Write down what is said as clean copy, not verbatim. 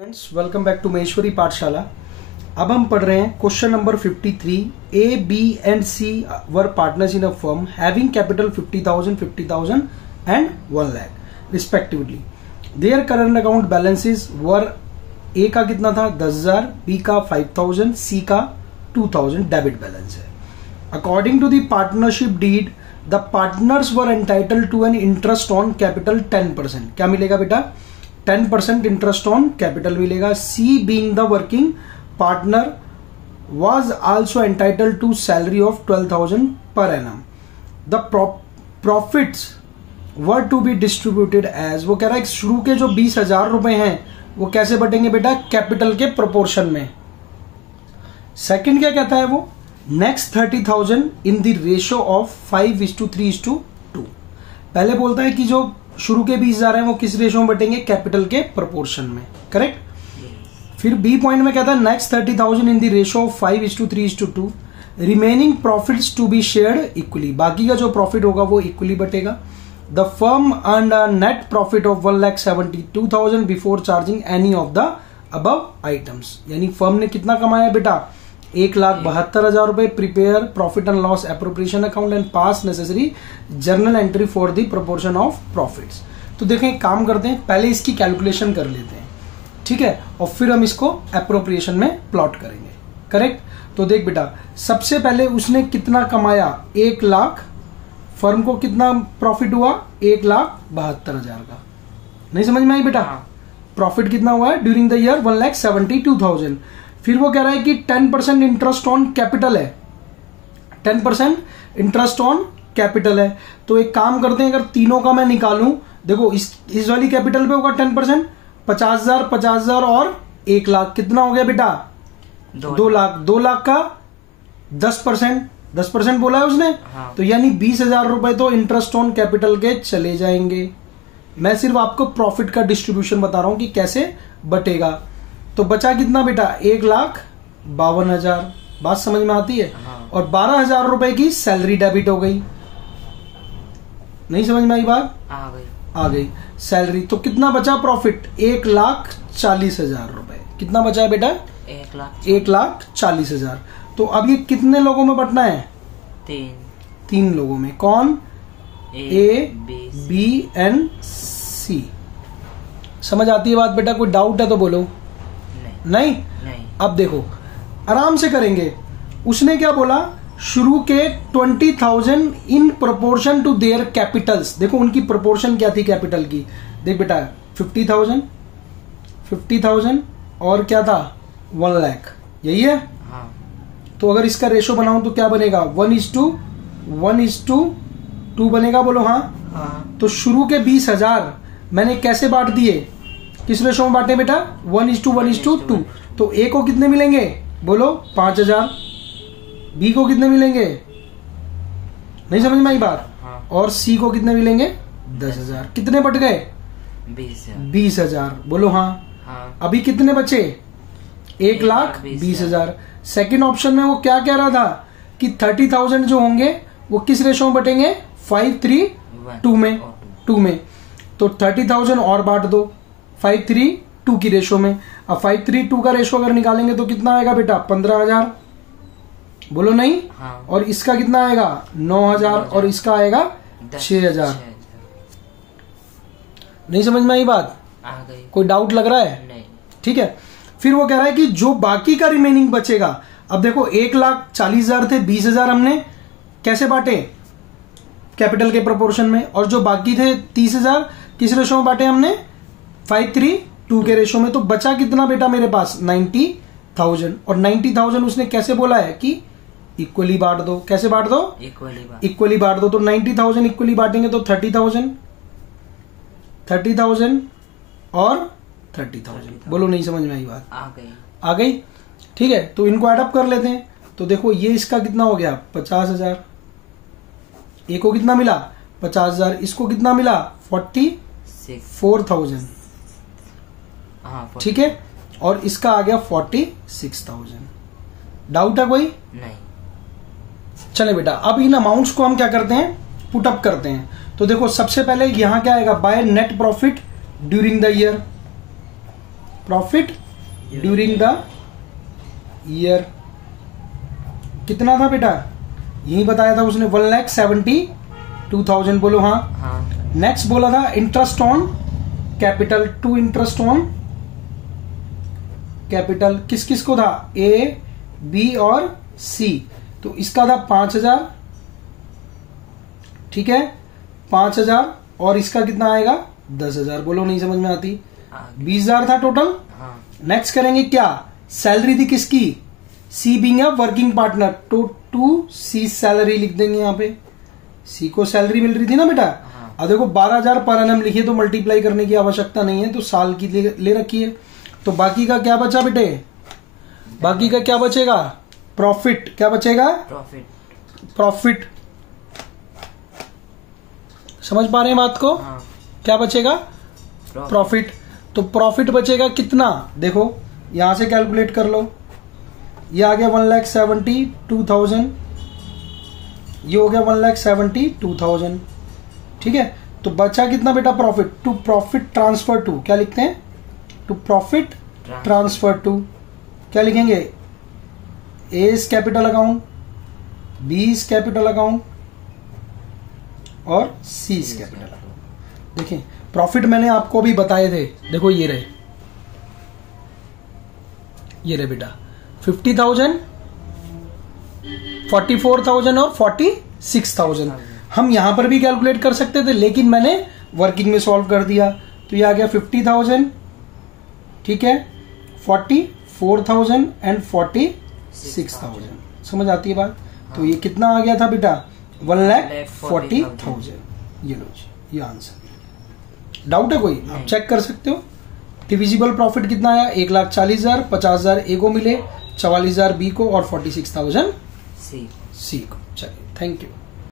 Friends, welcome back to Maheshwari Pathshala. अब हम पढ़ रहे हैं question number 53। A, B and C were partners in a firm having capital 50,000, 50,000 and 1 lakh respectively. Their current account balances were A का कितना था 10,000, B का 5,000, सी का 2,000 डेबिट बैलेंस है। According to the partnership deed the partners were entitled to an interest on capital 10%। क्या मिलेगा बेटा? 10% interest on capital मिलेगा। C being the working partner was also entitled to salary of 12,000 per annum. The profits were to be distributed as, वो कह रहा है शुरू के जो 20,000 रुपए हैं वो कैसे बटेंगे बेटा? कैपिटल के प्रोपोर्शन में। सेकंड क्या कहता है वो? Next 30,000 in the ratio of 5:3:2। पहले बोलता है कि जो शुरू के 20,000 हैं वो किस रेशियो में बटेंगे? कैपिटल के प्रोपोर्शन में। करेक्ट। फिर बी पॉइंट में कहता है next 30,000 in the ratio of 5:3:2। Remaining profits to be shared equally, बाकी का जो प्रॉफिट होगा वो इक्वली बटेगा। The firm earned a net profit of 1,72,000 before charging any of the above items. यानी फर्म ने कितना कमाया बेटा? 1,72,000 रुपए। Prepare profit and loss appropriation account and pass necessary journal entry for the proportion of profits. तो देखें, एक काम करते हैं, पहले इसकी कैलकुलेशन कर लेते हैं, ठीक है, और फिर हम इसको एप्रोप्रिएशन में प्लॉट करेंगे। करेक्ट। तो देख बेटा, सबसे पहले उसने कितना कमाया? 1 लाख। फर्म को कितना प्रॉफिट हुआ? 1,72,000 का। नहीं समझ में आई बेटा? प्रॉफिट कितना हुआ है ड्यूरिंग द ईयर? 1,72,000। फिर वो कह रहा है कि 10% इंटरेस्ट ऑन कैपिटल है। 10% इंटरेस्ट ऑन कैपिटल है। तो एक काम करते हैं, अगर तीनों का मैं निकालूं, देखो इस वाली कैपिटल पे होगा 10%, 50,000, 50,000 और 1 लाख, कितना हो गया बेटा? 2 लाख। 2 लाख का 10% बोला है उसने। हाँ। तो यानी 20,000 रुपए तो इंटरेस्ट ऑन कैपिटल के चले जाएंगे। मैं सिर्फ आपको प्रॉफिट का डिस्ट्रीब्यूशन बता रहा हूं कि कैसे बटेगा। तो बचा कितना बेटा? 1,52,000। बात समझ में आती है? हाँ। और 12,000 रुपए की सैलरी डेबिट हो गई। नहीं समझ में आई बात? आ गई सैलरी। तो कितना बचा प्रॉफिट? 1,40,000 रुपए। कितना बचा है बेटा? 1,40,000। तो अब ये कितने लोगों में बटना है? 3 लोगों में। कौन? ए, बी एंड सी। समझ आती है बात बेटा? कोई डाउट है तो बोलो। नहीं। अब देखो, आराम से करेंगे। उसने क्या बोला? शुरू के 20,000 in proportion to their capitals. देखो उनकी प्रोपोर्शन क्या थी कैपिटल की। देख बेटा, 50,000 और क्या था? 1 लाख। यही है। हाँ। तो अगर इसका रेशो बनाऊं तो क्या बनेगा? 1:1:2 बनेगा। बोलो हाँ। तो शुरू के 20,000 मैंने कैसे बांट दिए? किस रेशो में बांटे बेटा? 1:1:2। तो ए को कितने मिलेंगे? बोलो 5,000। बी को कितने मिलेंगे? नहीं समझ में आई बात? हाँ। और सी को कितने मिलेंगे? 10,000। कितने बट गए? 20,000। बोलो हाँ। अभी कितने बचे? 1,20,000। सेकेंड ऑप्शन में वो क्या कह रहा था कि 30,000 जो होंगे वो किस रेशो में बटेंगे? 5:3:2 में। तो 30,000 और बांट दो 5:3:2 की रेशो में। अब 5:3:2 का रेशो अगर निकालेंगे तो कितना आएगा बेटा? 15,000। बोलो नहीं। हाँ। और इसका कितना आएगा? 9,000। और इसका आएगा 6,000। नहीं समझ में आई बात? आ गई। कोई डाउट लग रहा है? नहीं। ठीक है। फिर वो कह रहा है कि जो बाकी का रिमेनिंग बचेगा, अब देखो 1,40,000 थे, 20,000 हमने कैसे बांटे? कैपिटल के प्रोपोर्शन में। और जो बाकी थे 30,000 किस रेशो में बांटे हमने? 5:3:2 के रेशो में। तो बचा कितना बेटा मेरे पास? 90,000। और 90,000 उसने कैसे बोला है कि इक्वली बांट दो। कैसे बांट दो? इक्वली बांट दो। तो 90,000 इक्वली बांटेंगे तो 30,000 और 30,000। बोलो नहीं समझ में आई बात? आ गई। ठीक है। तो इनको एडअप कर लेते हैं। तो देखो ये इसका कितना हो गया? 50,000। ए को कितना मिला? 50,000। इसको कितना मिला? 44,000। ठीक है। और इसका आ गया 46,000। डाउट है कोई? नहीं। चले बेटा, अब इन अमाउंट्स को हम क्या करते हैं? पुट अप करते हैं। तो देखो सबसे पहले यहां क्या आएगा? By net profit during the year. Profit during the year कितना था बेटा, यही बताया था उसने 1,72,000। बोलो हाँ। नेक्स्ट बोला था interest on capital, to interest on capital किस किस को था, ए बी और सी। तो इसका था 5,000, ठीक है 5,000, और इसका कितना आएगा 10,000। बोलो नहीं समझ में आती, 20,000 था टोटल। नेक्स्ट करेंगे क्या, सैलरी थी किसकी, सी बीइंग अ वर्किंग पार्टनर, तो टू सी सैलरी लिख देंगे यहाँ पे, सी को सैलरी मिल रही थी ना बेटा। अब देखो 12,000 पर एनम लिखिए तो मल्टीप्लाई करने की आवश्यकता नहीं है, तो साल की ले रखी है। तो बाकी का क्या बचा बेटे, बाकी का क्या बचेगा, प्रॉफिट। क्या बचेगा, प्रॉफिट। समझ पा रहे हैं बात को, क्या बचेगा, प्रॉफिट। तो प्रॉफिट बचेगा कितना, देखो यहां से कैलकुलेट कर लो, ये आ गया 1,72,000, ये हो गया 1,72,000, ठीक है। तो बचा कितना बेटा profit, to profit transfer to, क्या लिखते हैं, टू प्रॉफिट ट्रांसफर टू, क्या लिखेंगे, A is capital account, B is capital account और सी इज कैपिटल अकाउंट। देखिए प्रॉफिट मैंने आपको भी बताए थे, देखो ये रहे बेटा 50,000, 44,000 और 46,000। हम यहां पर भी कैलकुलेट कर सकते थे, लेकिन मैंने वर्किंग में सॉल्व कर दिया। तो ये आ गया 50,000, ठीक है 44,000 एंड 46,000। समझ आती है बात। तो ये कितना आ गया था बेटा, 1,40,000। ये लो जी, ये आंसर। डाउट है कोई, आप चेक कर सकते हो। डिविजिबल प्रॉफिट कितना आया, 1,40,000, 50,000 ए को मिले, 44,000 बी को और 46,000 सी को। चलिए थैंक यू।